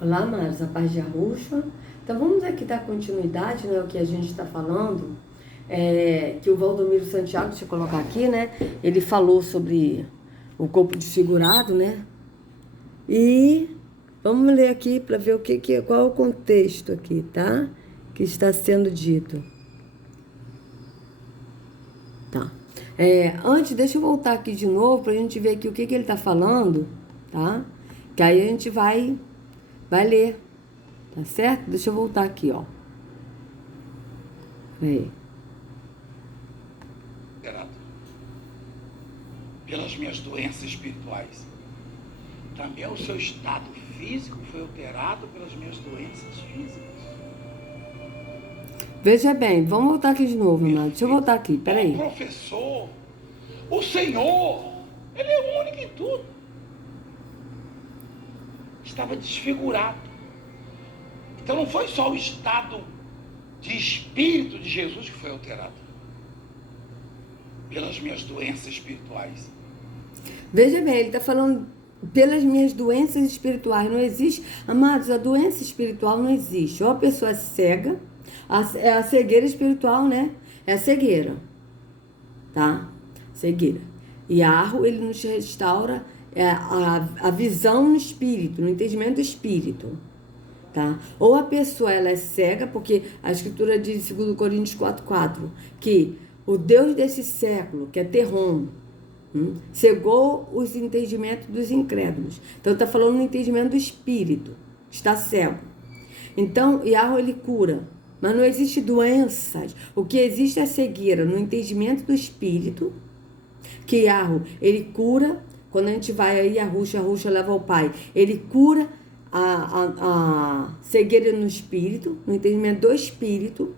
Olá, amados, a paz de Yahushua. Então vamos aqui dar continuidade, né, o que a gente está falando, que o Valdomiro Santiago, deixa eu colocar aqui, né, ele falou sobre o corpo desfigurado, né, e vamos ler aqui para ver qual é o contexto aqui, tá, que está sendo dito. Tá. Antes, deixa eu voltar aqui de novo para a gente ver aqui o que ele está falando, tá, que aí a gente vai ler. Tá certo? Deixa eu voltar aqui, ó. Aí. Pelas minhas doenças espirituais. Também o seu estado físico foi alterado pelas minhas doenças físicas. Veja bem, vamos voltar aqui de novo, amado. Deixa eu voltar aqui, peraí. O professor, o Senhor, Ele é único em tudo. Estava desfigurado. Então não foi só o estado de espírito de Jesus que foi alterado pelas minhas doenças espirituais. Veja bem, ele está falando pelas minhas doenças espirituais. Não existe, amados, a doença espiritual não existe. Ou a pessoa é cega, é a cegueira espiritual, né? É a cegueira, tá? Cegueira. E Arro, ele nos restaura a visão no espírito, no entendimento do espírito. Tá? Ou a pessoa ela é cega, porque a escritura diz em 2 Coríntios 4,4 que o Deus desse século, que é Terrom, cegou os entendimentos dos incrédulos. Então está falando no entendimento do espírito, está cego. Então Yahweh ele cura, mas não existe doenças. O que existe é cegueira no entendimento do espírito, que Yahweh ele cura. Quando a gente vai aí a Ruxa leva ao Pai, ele cura a cegueira no espírito, no entendimento do espírito,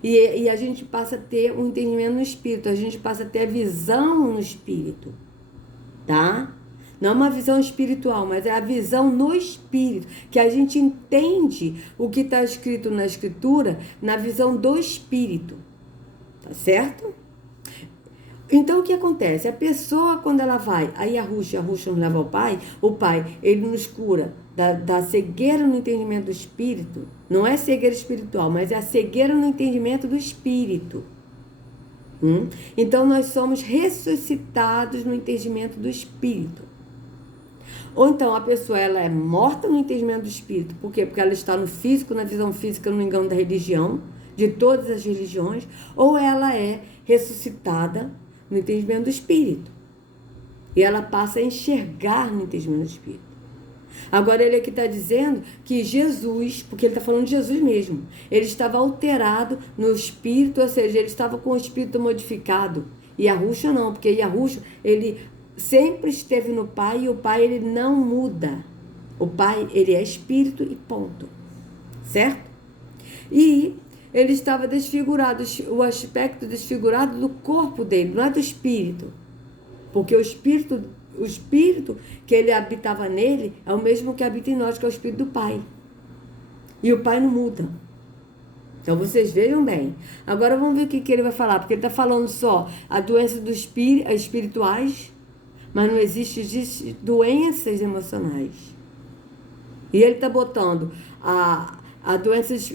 e a gente passa a ter um entendimento no espírito, a gente passa a ter a visão no espírito, tá? Não uma visão espiritual, mas é a visão no espírito, que a gente entende o que está escrito na escritura na visão do espírito, tá certo? Então, o que acontece? A pessoa, quando ela vai, aí a Ruxa nos leva ao Pai, o Pai, ele nos cura da cegueira no entendimento do Espírito. Não é cegueira espiritual, mas é a cegueira no entendimento do Espírito. Então, nós somos ressuscitados no entendimento do Espírito. Ou então, a pessoa ela é morta no entendimento do Espírito. Por quê? Porque ela está no físico, na visão física, no engano da religião, de todas as religiões. Ou ela é ressuscitada no entendimento do Espírito. E ela passa a enxergar no entendimento do Espírito. Agora ele aqui está dizendo que Jesus, porque ele está falando de Jesus mesmo, ele estava alterado no Espírito, ou seja, ele estava com o Espírito modificado. E Yahushua não, porque Yahushua, ele sempre esteve no Pai e o Pai ele não muda. O Pai, ele é Espírito e ponto. Certo? E ele estava desfigurado, o aspecto desfigurado do corpo dele, não é do espírito. Porque o espírito que ele habitava nele é o mesmo que habita em nós, que é o espírito do Pai. E o Pai não muda. Então vocês vejam bem. Agora vamos ver o que ele vai falar, porque ele está falando só a doença dos espirituais, mas não existe doenças emocionais. E ele está botando a doenças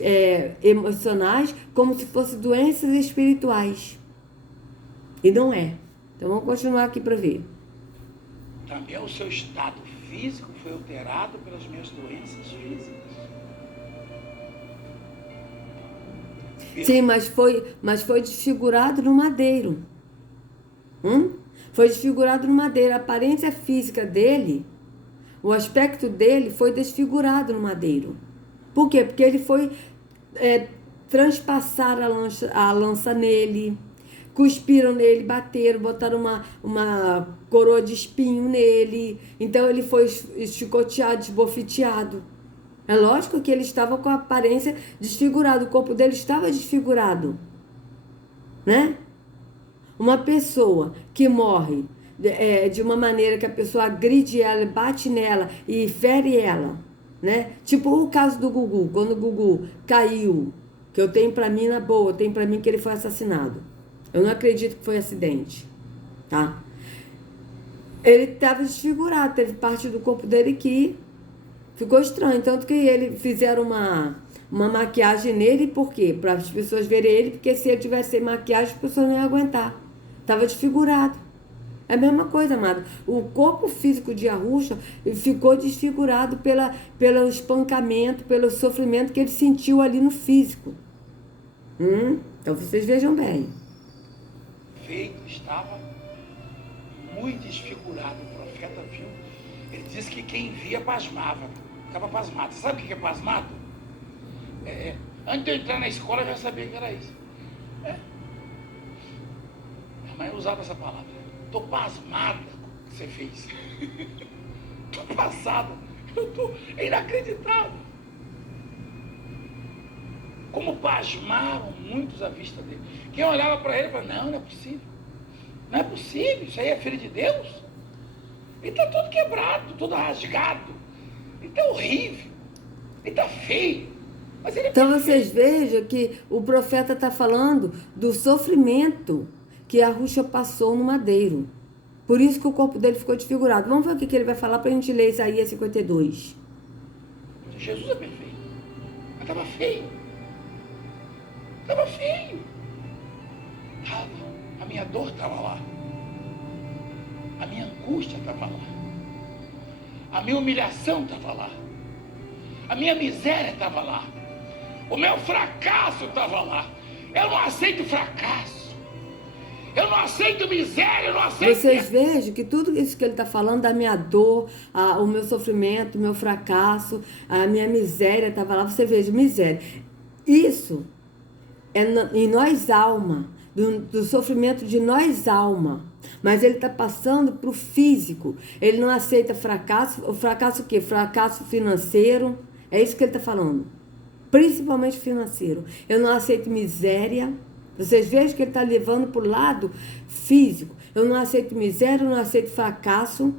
emocionais como se fossem doenças espirituais. E não é. Então vamos continuar aqui para ver. Também o seu estado físico foi alterado pelas minhas doenças físicas. Sim, mas foi desfigurado no madeiro. Foi desfigurado no madeiro. A aparência física dele, o aspecto dele foi desfigurado no madeiro. Por quê? Porque ele foi transpassar a lança nele, cuspiram nele, bateram, botaram uma coroa de espinho nele. Então ele foi chicoteado, esbofeteado. É lógico que ele estava com a aparência desfigurada, o corpo dele estava desfigurado, né? Uma pessoa que morre de uma maneira que a pessoa agride ela, bate nela e fere ela, né? Tipo o caso do Gugu, quando o Gugu caiu, que eu tenho pra mim na boa, eu tenho pra mim que ele foi assassinado. Eu não acredito que foi acidente, tá? Ele estava desfigurado, teve parte do corpo dele que Ficou estranho, tanto que ele fizeram uma maquiagem nele, por quê? Para as pessoas verem ele, porque se ele tivesse sem maquiagem, as pessoas não iam aguentar. Estava desfigurado. É a mesma coisa, amado. O corpo físico de Arrucha ficou desfigurado pelo espancamento, pelo sofrimento que ele sentiu ali no físico. Então vocês vejam bem. Feito estava muito desfigurado. O profeta viu. Ele disse que quem via pasmava. Ficava pasmado. Você sabe o que é pasmado? Antes de eu entrar na escola eu já sabia que era isso. A mãe usava essa palavra. Estou pasmada com o que você fez. Estou passada. É inacreditável. Como pasmaram muitos à vista dele. Quem olhava para ele falava, não é possível. Não é possível, isso aí é filho de Deus. Ele está todo quebrado, todo rasgado. Ele está horrível. Ele está feio. Mas ele é Então perfeito. vocês vejam que o profeta está falando do sofrimento que Arrucha passou no madeiro. Por isso que o corpo dele ficou desfigurado. Vamos ver o que ele vai falar para a gente ler Isaías 52. Jesus é perfeito. Mas estava feio. Estava feio. A minha dor estava lá. A minha angústia estava lá. A minha humilhação estava lá. A minha miséria estava lá. O meu fracasso estava lá. Eu não aceito fracasso. Eu não aceito miséria, eu não aceito... Vocês vejam que tudo isso que ele está falando, da minha dor, o meu sofrimento, o meu fracasso, a minha miséria estava lá. Você veja, miséria. Isso é em nós alma, do sofrimento de nós alma. Mas ele está passando para o físico. Ele não aceita fracasso. O fracasso o quê? Fracasso financeiro. É isso que ele está falando. Principalmente financeiro. Eu não aceito miséria. Vocês vejam que ele está levando para o lado físico. Eu não aceito miséria, eu não aceito fracasso.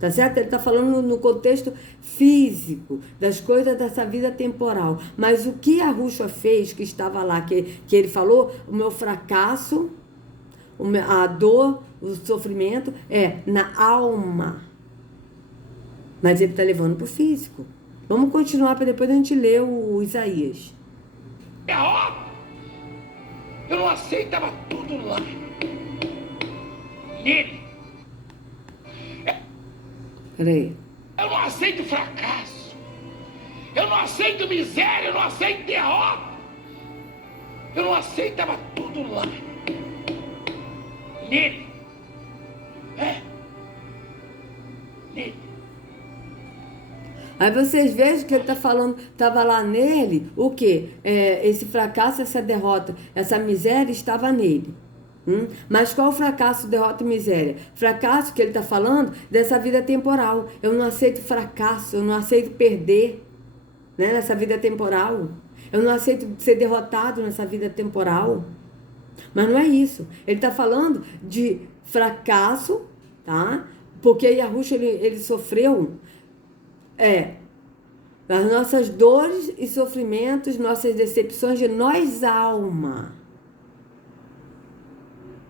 Tá certo? Ele está falando no contexto físico, das coisas dessa vida temporal. Mas o que Arrucha fez, que estava lá, que ele falou, o meu fracasso, a dor, o sofrimento, é na alma. Mas ele está levando para o físico. Vamos continuar para depois a gente ler o Isaías. É óbvio. Eu não aceitava tudo lá. Nele. Peraí. Eu não aceito fracasso. Eu não aceito miséria. Eu não aceito derrota. Eu não aceitava tudo lá. Nele. Nele. Aí vocês vejam que ele está falando, estava lá nele, o quê? Esse fracasso, essa derrota, essa miséria estava nele. Mas qual fracasso, derrota e miséria? Fracasso que ele está falando dessa vida temporal. Eu não aceito fracasso, eu não aceito perder, né, nessa vida temporal. Eu não aceito ser derrotado nessa vida temporal. Mas não é isso. Ele está falando de fracasso, tá? Porque Arrucha ele sofreu as nossas dores e sofrimentos, nossas decepções de nós alma.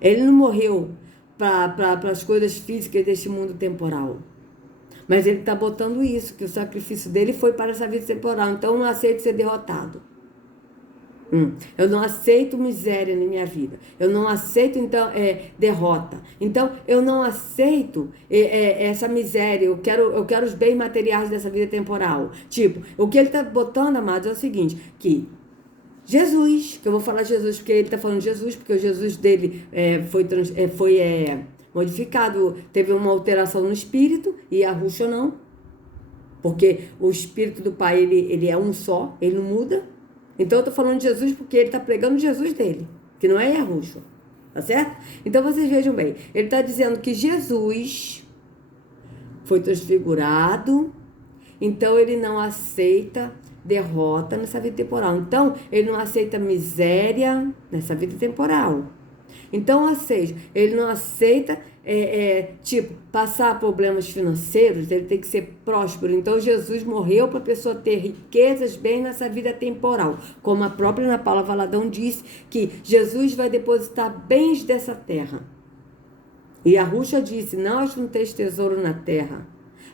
Ele não morreu para as coisas físicas deste mundo temporal. Mas ele está botando isso, que o sacrifício dele foi para essa vida temporal. Então eu não aceito ser derrotado. Eu não aceito miséria na minha vida. Eu não aceito, então, derrota. Então, eu não aceito essa miséria. Eu quero os bens materiais dessa vida temporal. Tipo, o que ele está botando, amados, é o seguinte, que Jesus, que eu vou falar Jesus, porque ele está falando Jesus, porque o Jesus dele foi modificado, teve uma alteração no espírito, e Arrucha não. Porque o espírito do Pai, ele é um só, ele não muda. Então eu estou falando de Jesus porque ele está pregando Jesus dele, que não é Arrucha, tá certo? Então vocês vejam bem, ele está dizendo que Jesus foi transfigurado, então ele não aceita derrota nessa vida temporal. Então ele não aceita miséria nessa vida temporal. Então, ou seja, ele não aceita, passar problemas financeiros, ele tem que ser próspero. Então, Jesus morreu para a pessoa ter riquezas, bem nessa vida temporal. Como a própria Ana Paula Valadão disse, que Jesus vai depositar bens dessa terra. E Arrucha disse, não teis tesouro na terra,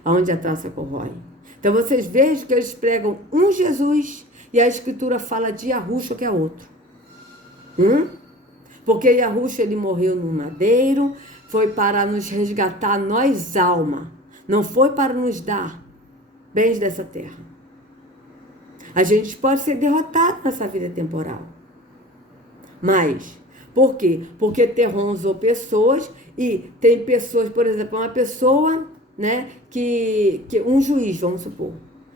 onde a traça corrói. Então vocês vejam que eles pregam um Jesus e a Escritura fala de Yahushua, que é outro. Porque Yahushua, ele morreu no madeiro, foi para nos resgatar nós alma, não foi para nos dar bens dessa terra. A gente pode ser derrotado nessa vida temporal. Mas, por quê? Porque terronzou pessoas e tem pessoas, por exemplo, uma pessoa, né, que um juiz, vamos supor,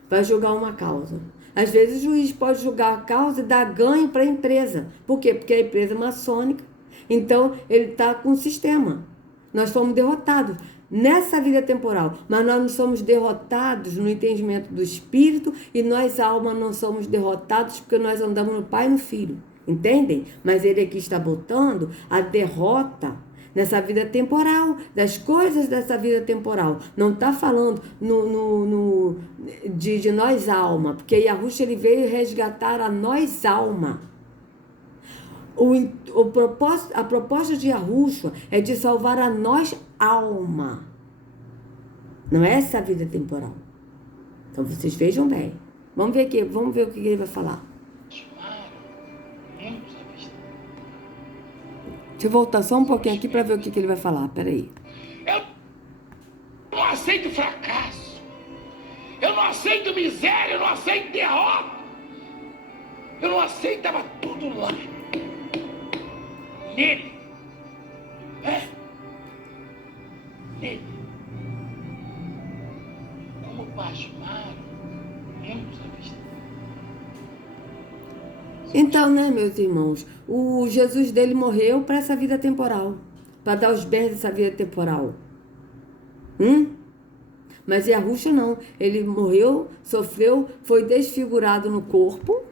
vai julgar uma causa. Às vezes o juiz pode julgar a causa e dar ganho para a empresa. Por quê? Porque a empresa é maçônica, então ele está com o sistema. Nós fomos derrotados nessa vida temporal, mas nós não somos derrotados no entendimento do Espírito e nós, alma, não somos derrotados porque nós andamos no Pai e no Filho. Entendem? Mas ele aqui está botando a derrota nessa vida temporal, das coisas dessa vida temporal. Não está falando de nós alma, porque Yahushua, ele veio resgatar a nós alma. A proposta de Yahushua é de salvar a nós alma. Não é essa vida temporal. Então vocês vejam bem. Vamos ver aqui, vamos ver o que ele vai falar. Deixa eu voltar só um pouquinho aqui para ver o que ele vai falar. Peraí. Eu não aceito fracasso. Eu não aceito miséria. Eu não aceito derrota. Eu não aceito, estava tudo lá. Nele. Nele. Como pasmaram muitos à vista. Então, né, meus irmãos, o Jesus dele morreu para essa vida temporal, para dar os bens dessa vida temporal. Mas Yahushua não, ele morreu, sofreu, foi desfigurado no corpo,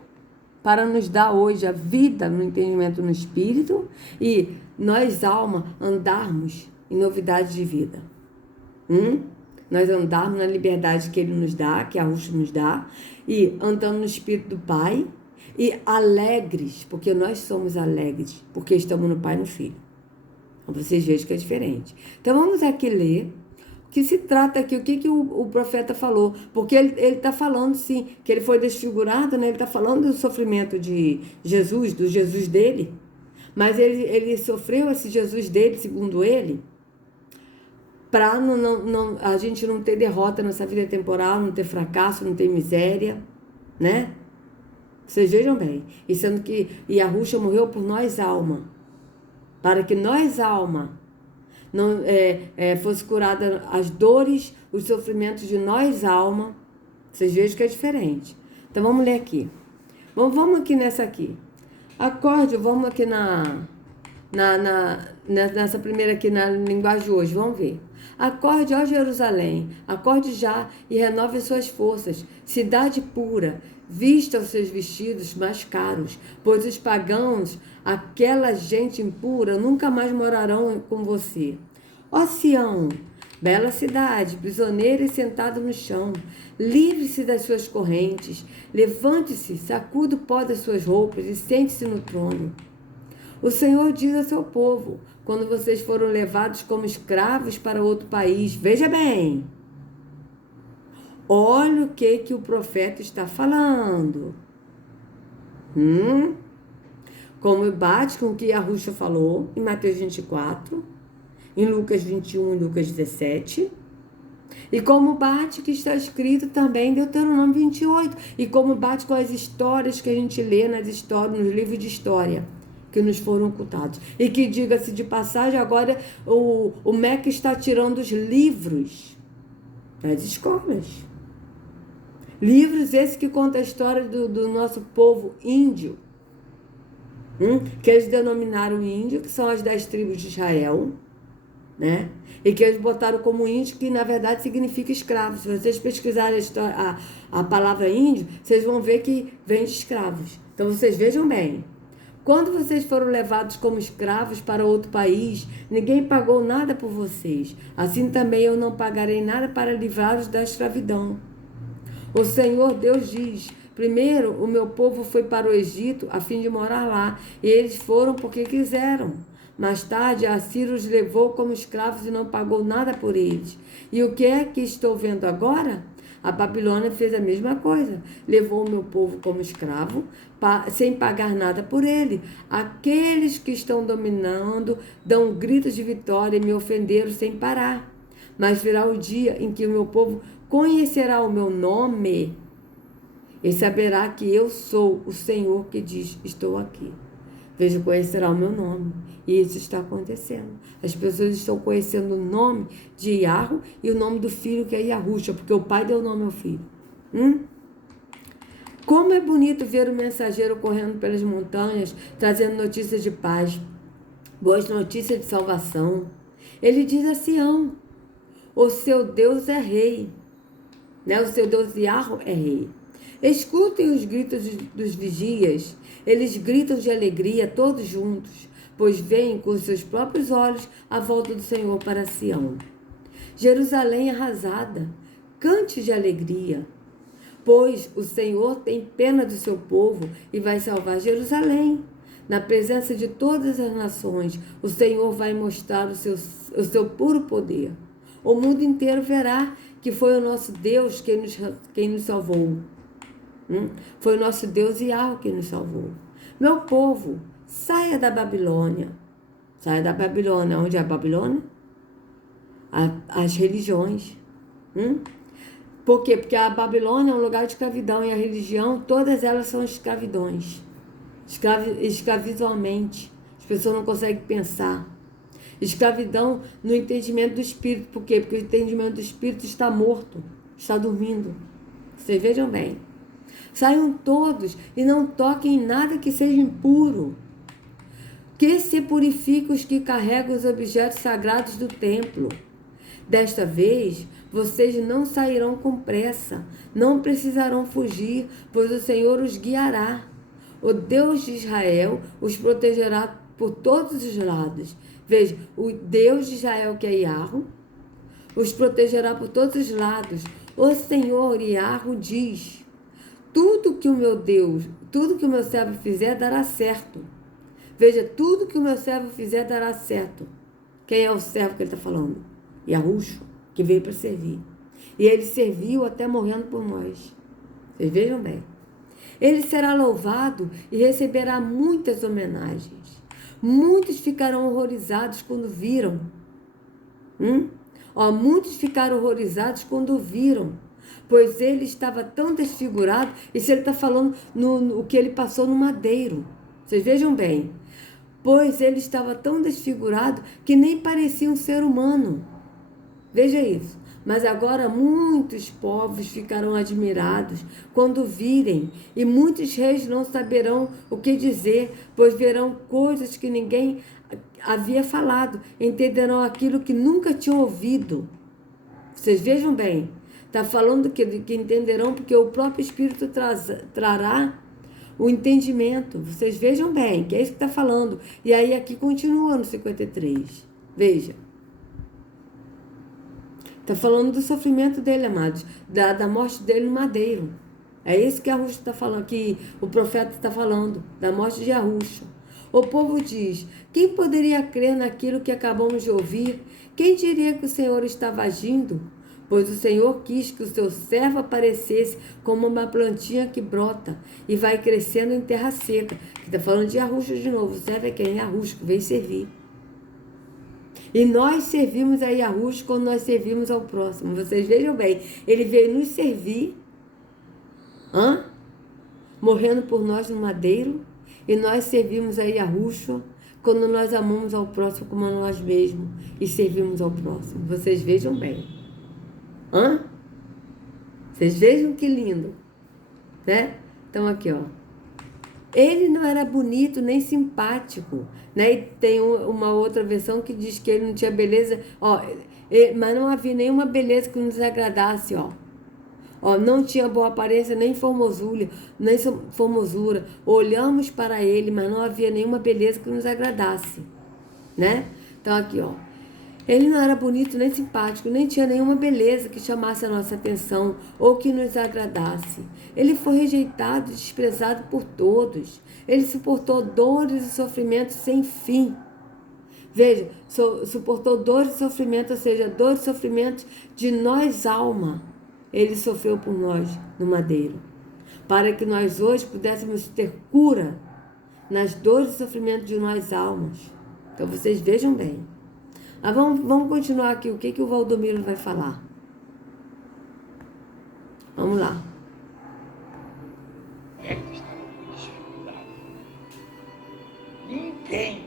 para nos dar hoje a vida no entendimento no espírito e nós, alma, andarmos em novidade de vida. Nós andarmos na liberdade que ele nos dá, que Yahushua nos dá, e andando no espírito do Pai, e alegres, porque nós somos alegres, porque estamos no Pai e no Filho. Então vocês vejam que é diferente. Então vamos aqui ler o que se trata aqui, o que o profeta falou, porque ele está falando, sim, que ele foi desfigurado, né? Ele está falando do sofrimento de Jesus, do Jesus dele, mas ele sofreu esse Jesus dele, segundo ele, para a gente não ter derrota nessa vida temporal, não ter fracasso, não ter miséria, né? Vocês vejam bem. E sendo que Yahushua morreu por nós, alma. Para que nós, alma, não fosse curada as dores, os sofrimentos de nós, alma. Vocês vejam que é diferente. Então vamos ler aqui. Vamos aqui nessa aqui. Acorde, vamos aqui nessa primeira aqui na linguagem de hoje. Vamos ver. Acorde, ó Jerusalém, acorde já e renove suas forças. Cidade pura, vista os seus vestidos mais caros, pois os pagãos, aquela gente impura, nunca mais morarão com você. Ó Sião, bela cidade, prisioneira e sentada no chão, livre-se das suas correntes, levante-se, sacuda o pó das suas roupas e sente-se no trono. O Senhor diz ao seu povo, quando vocês foram levados como escravos para outro país, veja bem, olha o que o profeta está falando. Como bate com o que Yahushua falou em Mateus 24, em Lucas 21 e Lucas 17. E como bate que está escrito também em Deuteronômio 28. E como bate com as histórias que a gente lê nas livros de história que nos foram ocultados. E que, diga-se de passagem, agora o MEC está tirando os livros das escolas. Livros esses que contam a história do nosso povo índio, que eles denominaram índio, que são as 10 tribos de Israel, né? E que eles botaram como índio, que na verdade significa escravo. Se vocês pesquisarem a palavra índio, vocês vão ver que vem de escravos. Então vocês vejam bem. Quando vocês foram levados como escravos para outro país, ninguém pagou nada por vocês. Assim também eu não pagarei nada para livrá-los da escravidão. O Senhor Deus diz, primeiro o meu povo foi para o Egito a fim de morar lá, e eles foram porque quiseram. Mais tarde, a Assírio os levou como escravos e não pagou nada por eles. E o que é que estou vendo agora? A Babilônia fez a mesma coisa. Levou o meu povo como escravo, sem pagar nada por ele. Aqueles que estão dominando dão gritos de vitória e me ofenderam sem parar. Mas virá o dia em que o meu povo conhecerá o meu nome e saberá que eu sou o Senhor que diz, estou aqui. Veja, conhecerá o meu nome. E isso está acontecendo. As pessoas estão conhecendo o nome de Iarro e o nome do filho, que é Iarruxa, porque o pai deu o nome ao filho. Como é bonito ver o mensageiro correndo pelas montanhas, trazendo notícias de paz, boas notícias de salvação. Ele diz a Sião, o seu Deus é rei. Né? O seu Deus Iarro é rei. Escutem os gritos dos vigias. Eles gritam de alegria, todos juntos, pois veem com seus próprios olhos a volta do Senhor para Sião. Jerusalém arrasada, cante de alegria, pois o Senhor tem pena do seu povo e vai salvar Jerusalém. Na presença de todas as nações, o Senhor vai mostrar o seu puro poder. O mundo inteiro verá que foi o nosso Deus quem nos salvou. Foi o nosso Deus Iarro que nos salvou. Meu povo, saia da Babilônia. Saia da Babilônia. Onde é a Babilônia? As religiões. Por quê? Porque a Babilônia é um lugar de escravidão e a religião, todas elas são escravidões. Escravisualmente. As pessoas não conseguem pensar. Escravidão no entendimento do espírito. Por quê? Porque o entendimento do espírito está morto, está dormindo. Vocês vejam bem. Saiam todos e não toquem em nada que seja impuro. Que se purifiquem os que carregam os objetos sagrados do templo. Desta vez, vocês não sairão com pressa, não precisarão fugir, pois o Senhor os guiará. O Deus de Israel os protegerá por todos os lados. Veja, o Deus de Israel, que é Iarro, os protegerá por todos os lados. O Senhor Iarro diz: tudo que o meu servo fizer dará certo. Veja, tudo que o meu servo fizer dará certo. Quem é o servo que ele está falando? Iarruxo, que veio para servir. E ele serviu até morrendo por nós. Vocês vejam bem. Ele será louvado e receberá muitas homenagens. Muitos ficarão horrorizados quando viram. Muitos ficaram horrorizados quando viram. Pois ele estava tão desfigurado. Isso ele está falando no que ele passou no madeiro. Vocês vejam bem. Pois ele estava tão desfigurado que nem parecia um ser humano. Veja isso. Mas agora muitos povos ficarão admirados quando virem, e muitos reis não saberão o que dizer, pois verão coisas que ninguém havia falado, entenderão aquilo que nunca tinham ouvido. Vocês vejam bem. Está falando que entenderão, porque o próprio Espírito trará o entendimento. Vocês vejam bem, que é isso que está falando. E aí aqui continua no 53. Veja. Está falando do sofrimento dele, amados. Da morte dele no madeiro. É isso que Iarruxo está falando, que o profeta está falando. Da morte de Iarruxo. O povo diz: quem poderia crer naquilo que acabamos de ouvir? Quem diria que o Senhor estava agindo? Pois o Senhor quis que o seu servo aparecesse como uma plantinha que brota e vai crescendo em terra seca. Que está falando de Iarruxo de novo. O servo é quem? Iarruxo, que veio servir. E nós servimos a Iarruxo quando nós servimos ao próximo. Vocês vejam bem. Ele veio nos servir, morrendo por nós no madeiro. E nós servimos a Iarruxo quando nós amamos ao próximo como a nós mesmos. E servimos ao próximo. Vocês vejam bem. Vocês vejam que lindo, né? Então aqui, ele não era bonito nem simpático, né? E tem uma outra versão que diz que ele não tinha beleza, mas não havia nenhuma beleza que nos agradasse, não tinha boa aparência nem formosura. Olhamos para ele, mas não havia nenhuma beleza que nos agradasse, né? Então aqui, ele não era bonito nem simpático, nem tinha nenhuma beleza que chamasse a nossa atenção ou que nos agradasse. Ele foi rejeitado e desprezado por todos. Ele suportou dores e sofrimentos sem fim. Veja, suportou dores e sofrimentos, ou seja, dores e sofrimentos de nós, alma. ele sofreu por nós no madeiro, para que nós hoje pudéssemos ter cura nas dores e sofrimentos de nós almas. Então vocês vejam bem. Mas vamos continuar aqui. O que o Valdomiro vai falar? Vamos lá. Ninguém,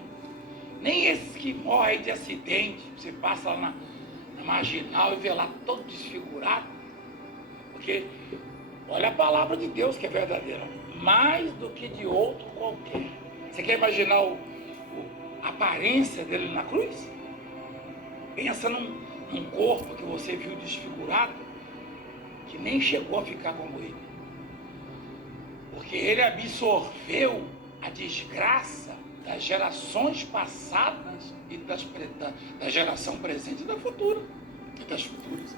nem esse que morre de acidente, você passa lá na marginal e vê lá todo desfigurado, porque olha a palavra de Deus que é verdadeira, mais do que de outro qualquer. Você quer imaginar a aparência dele na cruz? Pensa num corpo que você viu desfigurado, que nem chegou a ficar como ele, porque ele absorveu a desgraça das gerações passadas e da geração presente e da futura, e das futuras.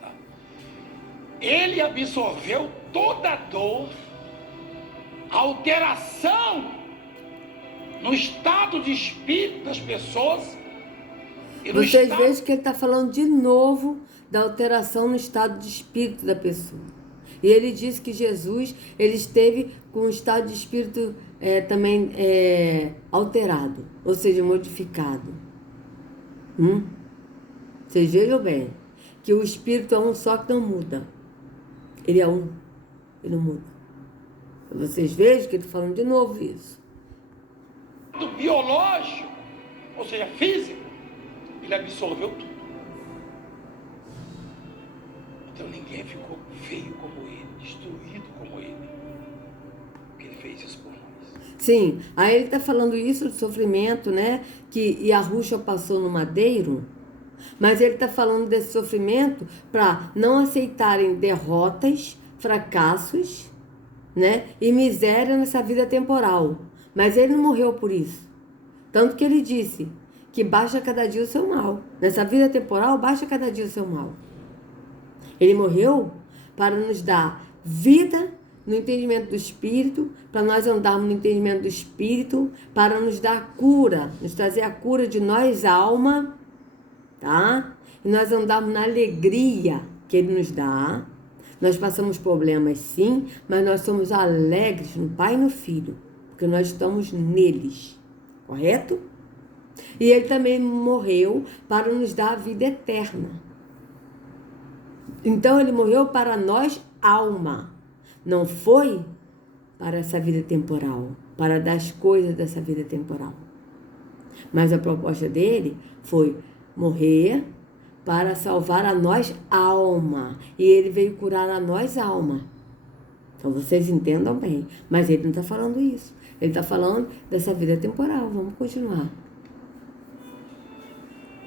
Tá? Ele absorveu toda a dor, a alteração no estado de espírito das pessoas. E no Vocês vejam que ele está falando de novo da alteração no estado de espírito da pessoa. E ele disse que Jesus, ele esteve com um estado de espírito também alterado, ou seja, modificado. Vocês vejam bem que o espírito é um só que não muda. Ele é um, ele não muda. Vocês vejam que ele está falando de novo isso. Do biológico, ou seja, físico, ele absorveu tudo. Então ninguém ficou feio como ele, destruído como ele. Porque ele fez isso por nós. Sim, aí ele está falando isso do sofrimento, né? Que Yahushua passou no madeiro, mas ele está falando desse sofrimento para não aceitarem derrotas, fracassos, né? E miséria nessa vida temporal. Mas ele não morreu por isso. Tanto que ele disse que baixa cada dia o seu mal. Nessa vida temporal, baixa cada dia o seu mal. Ele morreu para nos dar vida no entendimento do Espírito, para nós andarmos no entendimento do Espírito, para nos dar cura, nos trazer a cura de nós, alma, tá? E nós andarmos na alegria que Ele nos dá. Nós passamos problemas, sim, mas nós somos alegres no Pai e no Filho, porque nós estamos neles, correto? E Ele também morreu para nos dar a vida eterna. Então, Ele morreu para nós, alma. Não foi para essa vida temporal, para dar as coisas dessa vida temporal. Mas a proposta dele foi morrer para salvar a nós, alma. E Ele veio curar a nós, alma. Então, vocês entendam bem. Mas Ele não está falando isso. Ele está falando dessa vida temporal. Vamos continuar.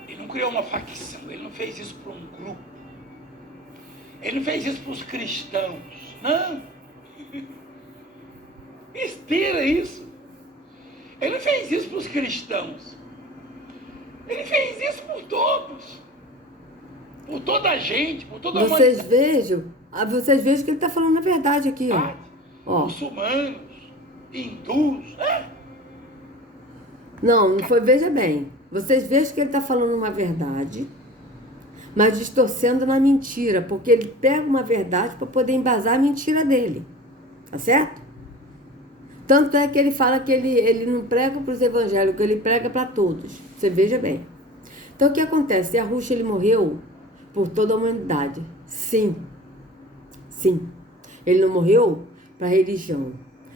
Ele não criou uma facção. Ele não fez isso para um grupo. Ele não fez isso para os cristãos. Não. Besteira isso. Ele não fez isso para os cristãos. Ele fez isso por todos. Por toda a gente, por toda a Vocês humanidade. Vocês vejam que ele está falando a verdade aqui, ó. Muçulmanos, hindus. Não foi, veja bem. Vocês vejam que ele está falando uma verdade, mas distorcendo na mentira, porque ele pega uma verdade para poder embasar a mentira dele. Tá certo? Tanto é que ele fala que ele não prega para os evangélicos, ele prega para todos. Você veja bem. Então, o que acontece? Yahushua, ele morreu por toda a humanidade. Sim. Sim. Ele não morreu para a religião.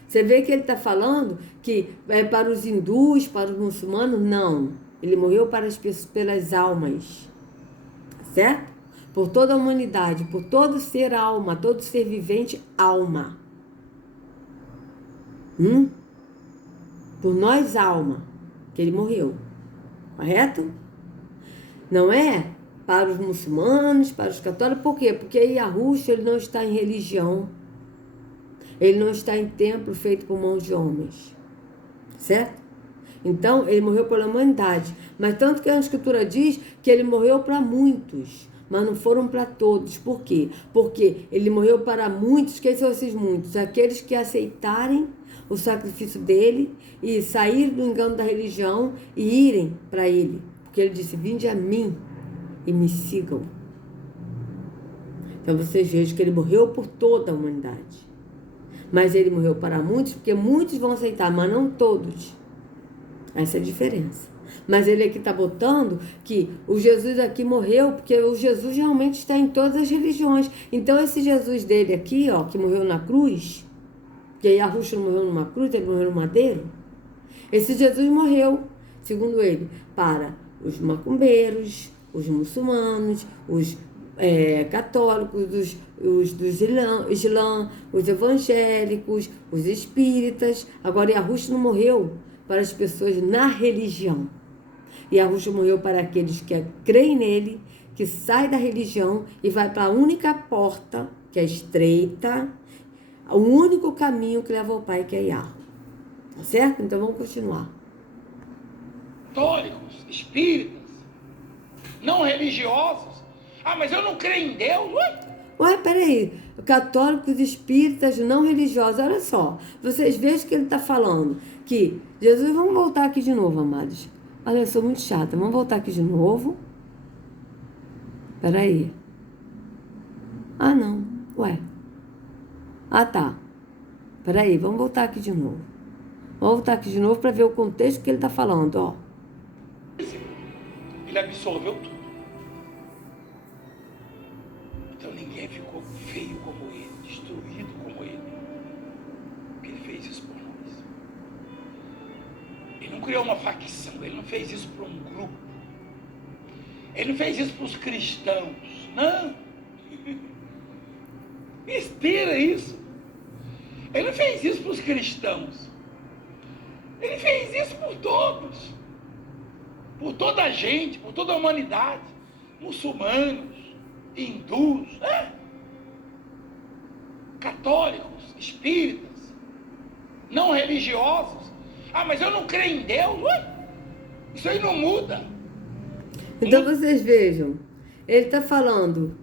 Você vê que ele está falando que é para os hindus, para os muçulmanos? Não. Ele morreu pelas almas. Certo? Por toda a humanidade, por todo ser alma, todo ser vivente, alma. Por nós, alma, que ele morreu. Correto? Não é para os muçulmanos, para os católicos. Por quê? Porque Yahushua, ele não está em religião. Ele não está em templo feito por mãos de homens. Certo? Então, ele morreu pela humanidade. Mas tanto que a Escritura diz que ele morreu para muitos, mas não foram para todos. Por quê? Porque ele morreu para muitos. Quem são esses muitos? Aqueles que aceitarem o sacrifício dele e sair do engano da religião e irem para ele. Porque ele disse, vinde a mim e me sigam. Então vocês vejam que ele morreu por toda a humanidade. Mas ele morreu para muitos, porque muitos vão aceitar, mas não todos. Essa é a diferença. Mas ele aqui está botando que o Jesus aqui morreu, porque o Jesus realmente está em todas as religiões. Então esse Jesus dele aqui, ó, que morreu na cruz, que aí Yahushua não morreu numa cruz, ele morreu no madeiro. Esse Jesus morreu, segundo ele, para os macumbeiros, os muçulmanos, os católicos, os do Islã, os evangélicos, os espíritas. Agora, Yahushua não morreu para as pessoas na religião. Yahushua morreu para aqueles que creem nele, que saem da religião e vai para a única porta, que é estreita, o único caminho que leva ao Pai, que é Yahweh. Tá certo? Então vamos continuar. Católicos, espíritas, não religiosos. Ah, mas eu não creio em Deus. Ué, peraí. Católicos, espíritas, não religiosos. Olha só. Vocês vejam que ele está falando que Jesus... Vamos voltar aqui de novo, amados. Olha, eu sou muito chata. Vamos voltar aqui de novo. Peraí. Ah, não. Ué. Ah, tá. Peraí, vamos voltar aqui de novo. Vamos voltar aqui de novo para ver o contexto que ele está falando, ó. Ele absorveu tudo. Então ninguém ficou feio como ele, destruído como ele. Porque ele fez isso por nós. Ele não criou uma facção, ele não fez isso para um grupo. Ele não fez isso para os cristãos. Não. Besteira isso. Ele não fez isso para os cristãos. Ele fez isso por todos. Por toda a gente, por toda a humanidade. Muçulmanos, hindus, católicos, espíritas, não religiosos. Ah, mas eu não creio em Deus. Isso aí não muda. Então vocês vejam, ele está falando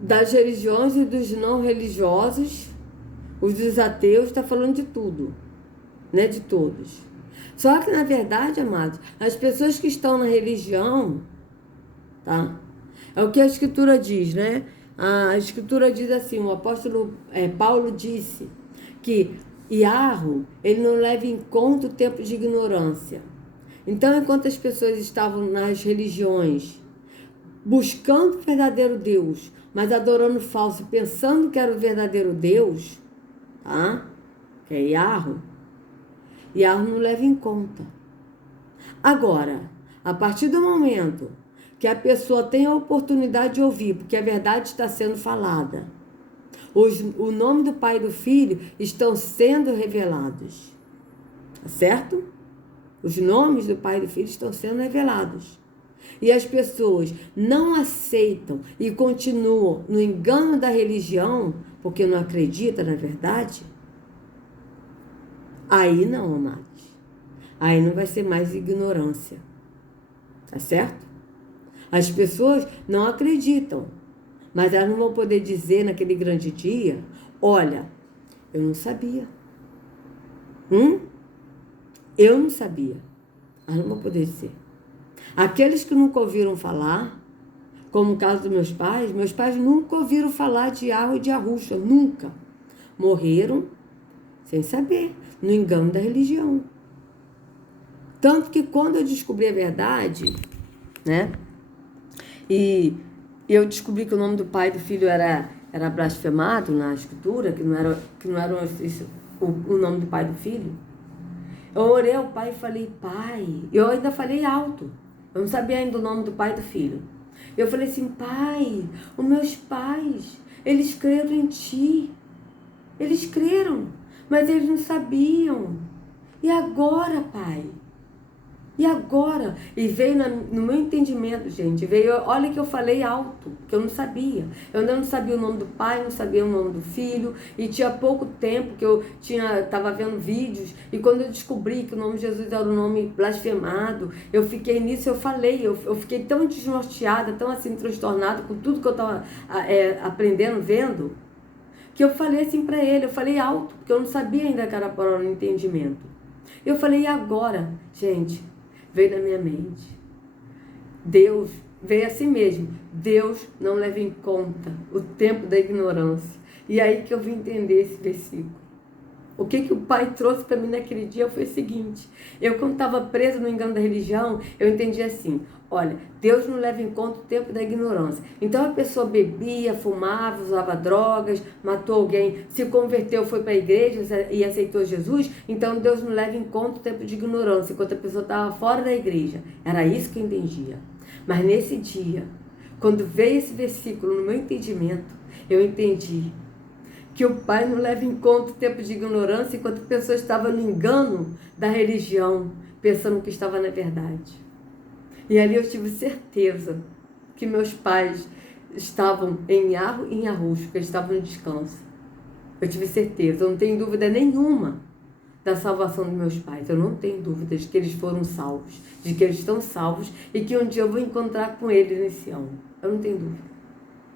das religiões e dos não religiosos, os dos ateus, está falando de tudo, né? De todos. Só que, na verdade, amados, as pessoas que estão na religião, tá? É o que a Escritura diz, né? A Escritura diz assim, o apóstolo Paulo disse que Yahweh, ele não leva em conta o tempo de ignorância. Então, enquanto as pessoas estavam nas religiões, buscando o verdadeiro Deus, mas adorando o falso, pensando que era o verdadeiro Deus, tá? Que é Yahweh, Yahweh não leva em conta. Agora, a partir do momento que a pessoa tem a oportunidade de ouvir, porque a verdade está sendo falada, o nome do Pai e do Filho estão sendo revelados, tá certo? Os nomes do Pai e do Filho estão sendo revelados. E as pessoas não aceitam e continuam no engano da religião, porque não acreditam na verdade. Aí não, amados. Aí não vai ser mais ignorância. Tá certo? As pessoas não acreditam, mas elas não vão poder dizer naquele grande dia, olha, eu não sabia. Eu não sabia. Elas não vão poder dizer. Aqueles que nunca ouviram falar, como o caso dos meus pais nunca ouviram falar de Yahweh e de Yahushua, nunca. Morreram sem saber, no engano da religião. Tanto que quando eu descobri a verdade, né? E eu descobri que o nome do Pai e do Filho era blasfemado na Escritura, que não era o nome do Pai e do Filho. Eu orei ao Pai e falei, Pai, eu ainda falei alto. Eu não sabia ainda o nome do Pai e do Filho. Eu falei assim, Pai, os meus pais, eles creram em Ti. Eles creram, mas eles não sabiam. E agora, Pai? E agora? E veio no meu entendimento, gente, olha que eu falei alto, que eu não sabia. Eu ainda não sabia o nome do pai, não sabia o nome do filho, e tinha pouco tempo que eu estava vendo vídeos, e quando eu descobri que o nome de Jesus era um nome blasfemado, eu fiquei nisso, eu falei, eu fiquei tão desnorteada, tão assim, transtornada com tudo que eu estava aprendendo, vendo, que eu falei assim para ele, eu falei alto, porque eu não sabia ainda que era palavra no entendimento. Eu falei, e agora, gente? Veio na minha mente. Deus veio assim mesmo. Deus não leva em conta o tempo da ignorância. E aí que eu vim entender esse versículo. O que o Pai trouxe para mim naquele dia foi o seguinte. Eu, quando estava presa no engano da religião, eu entendi assim. Olha, Deus não leva em conta o tempo da ignorância. Então a pessoa bebia, fumava, usava drogas, matou alguém, se converteu, foi para a igreja e aceitou Jesus. Então Deus não leva em conta o tempo de ignorância, enquanto a pessoa estava fora da igreja. Era isso que eu entendia. Mas nesse dia, quando veio esse versículo no meu entendimento, eu entendi que o Pai não leva em conta o tempo de ignorância enquanto a pessoa estava no engano da religião, pensando que estava na verdade. E ali eu tive certeza que meus pais estavam em Arro e em Arrusco, que eles estavam no descanso. Eu tive certeza, eu não tenho dúvida nenhuma da salvação dos meus pais. Eu não tenho dúvida de que eles foram salvos, de que eles estão salvos e que um dia eu vou encontrar com eles nesse ano. Eu não tenho dúvida.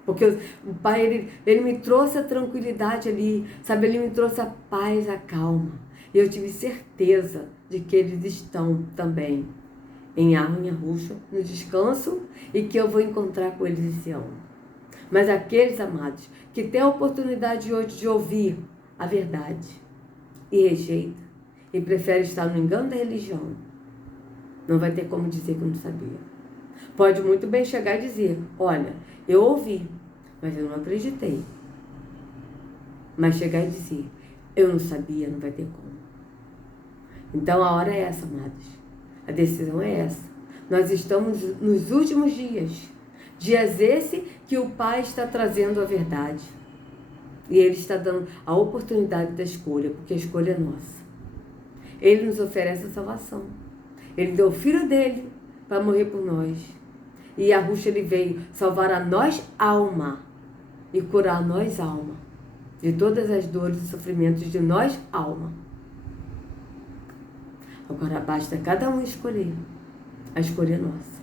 Porque o Pai, ele me trouxe a tranquilidade ali, sabe? Ele me trouxe a paz, a calma. E eu tive certeza de que eles estão também em Arro e Arrucho, no descanso, e que eu vou encontrar com eles esse ano. Mas aqueles, amados, que têm a oportunidade hoje de ouvir a verdade e rejeita, e prefere estar no engano da religião, não vai ter como dizer que não sabia. Pode muito bem chegar e dizer, olha, eu ouvi, mas eu não acreditei. Mas chegar e dizer, eu não sabia, não vai ter como. Então a hora é essa, amados. A decisão é essa. Nós estamos nos últimos dias. Dias esse que o Pai está trazendo a verdade. E Ele está dando a oportunidade da escolha, porque a escolha é nossa. Ele nos oferece a salvação. Ele deu o Filho dele para morrer por nós. E Arrucho, ele veio salvar a nós alma e curar a nós alma de todas as dores e sofrimentos de nós alma. Agora basta cada um escolher. A escolha é nossa.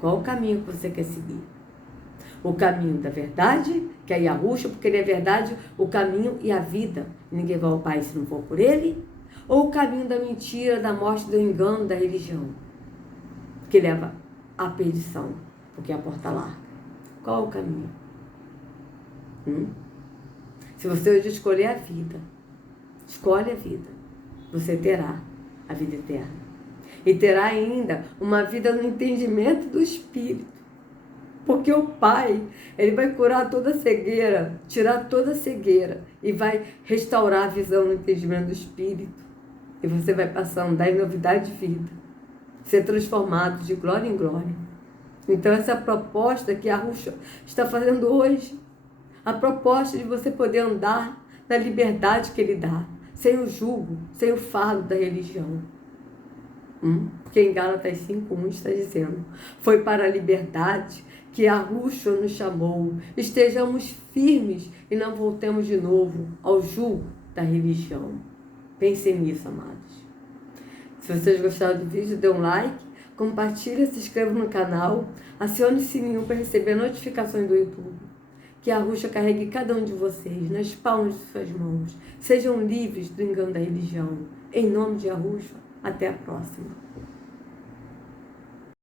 Qual o caminho que você quer seguir? O caminho da verdade, que é Arrucho, porque ele é verdade, o caminho e a vida. Ninguém vai ao Pai se não for por ele. Ou o caminho da mentira, da morte, do engano, da religião, que leva à perdição, porque é a porta larga. Qual o caminho? Se você hoje escolher a vida, escolhe a vida, você terá a vida eterna. E terá ainda uma vida no entendimento do Espírito. Porque o Pai, Ele vai curar toda cegueira, tirar toda cegueira e vai restaurar a visão no entendimento do Espírito. E você vai passar a andar em novidade de vida, ser transformado de glória em glória. Então essa é a proposta que a Arrucho está fazendo hoje. A proposta de você poder andar na liberdade que Ele dá, sem o jugo, sem o fardo da religião. Porque em Gálatas 5:1 está dizendo, foi para a liberdade que Arrucho nos chamou. Estejamos firmes e não voltemos de novo ao jugo da religião. Pensem nisso, amados. Se vocês gostaram do vídeo, dê um like, compartilhe, se inscreva no canal, acione o sininho para receber notificações do YouTube. Que a Arrucho carregue cada um de vocês nas palmas de suas mãos. Sejam livres do engano da religião. Em nome de Arrucho, até a próxima.